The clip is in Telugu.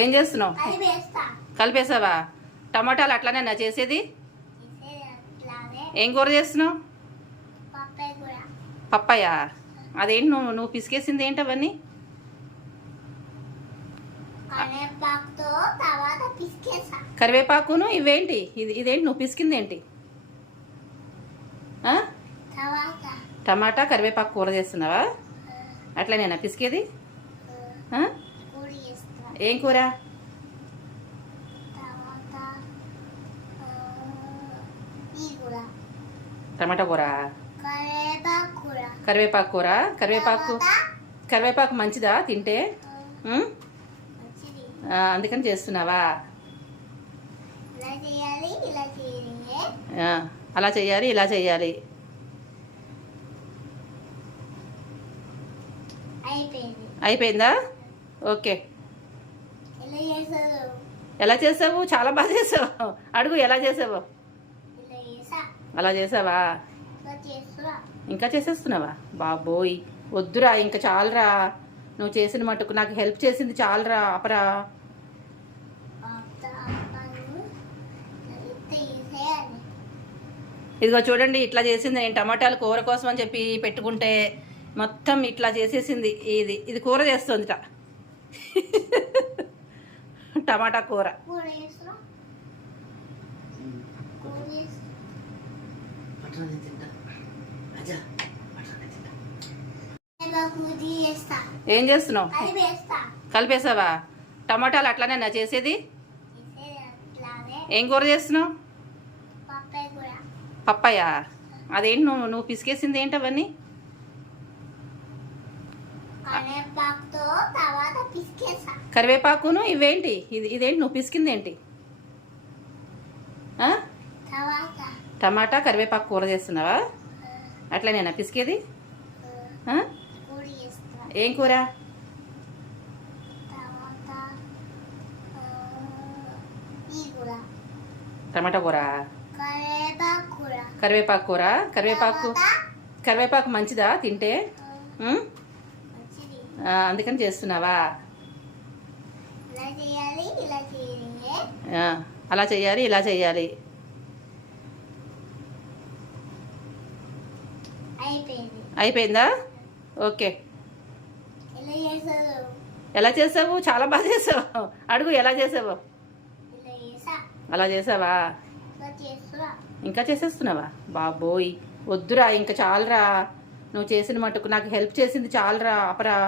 ఏం చేస్తున్నావు? కలిపేసావా? టమాటాలు అట్లానే నా చేసేది? ఏం కూర చేస్తున్నావు? పప్పాయ. అదేంటి నువ్వు పిసికేసింది ఏంటి అవన్నీ? కరివేపాకును ఇవేంటి? ఇదేంటి నువ్వు పిసికింది ఏంటి? టమాటా కరివేపాకు కూర చేస్తున్నావా? అట్లనేనా పిసికేది? ఏం కూర? టమాటా కూర, కరివేపాకు కూర. కరివేపాకు మంచిదా తింటే? అందుకని చేస్తున్నావా? అలా చెయ్యాలి, ఇలా చెయ్యాలి. అయిపోయిందా? ఓకే. ఎలా చేసావు? చాలా బాగా చేసావు. అడుగు, ఎలా చేసావు? అలా చేసావా? ఇంకా చేసేస్తున్నావా? బాబోయ్, వద్దురా, ఇంకా చాలరా. నువ్వు చేసిన మటుకు నాకు హెల్ప్ చేసింది చాలరా, ఆపరా. ఇదిగో చూడండి, ఇట్లా చేసింది. నేను టమాటాలు కూర కోసం అని చెప్పి పెట్టుకుంటే మొత్తం ఇట్లా చేసేసింది. ఇది కూర చేస్తుందిట. టమాటా కూర. ఏం చేస్తున్నావు? కలిపేసావా? టమాటాలు అట్లానే నా చేసేది? ఏం కూర చేస్తున్నావు? పప్పాయ. అదేంటి నువ్వు పిసికేసింది ఏంటి అవన్నీ? కరివేపాకును ఇవేంటి? ఇదేంటి నువ్వు పిసికింది ఏంటి? టమాటా కరివేపాకు కూర చేస్తున్నావా? అట్లనేనా పిసికేది? ఏం కూర? టమాటా కూర, కరివేపాకు కూర. కరివేపాకు మంచిదా తింటే? అందుకని చేస్తున్నావా? అలా చెయ్యాలి, ఇలా చెయ్యాలి. అయిపోయిందా? ఓకే. ఎలా చేసావు? చాలా బాగా చేసావు. అడుగు, ఎలా చేసావు? అలా చేసావా? ఇంకా చేసేస్తున్నావా? బాబోయ్, వద్దురా, ఇంకా చాలరా. నువ్వు చేసిన మటుకు నాకు హెల్ప్ చేసింది చాలరా, ఆపరా.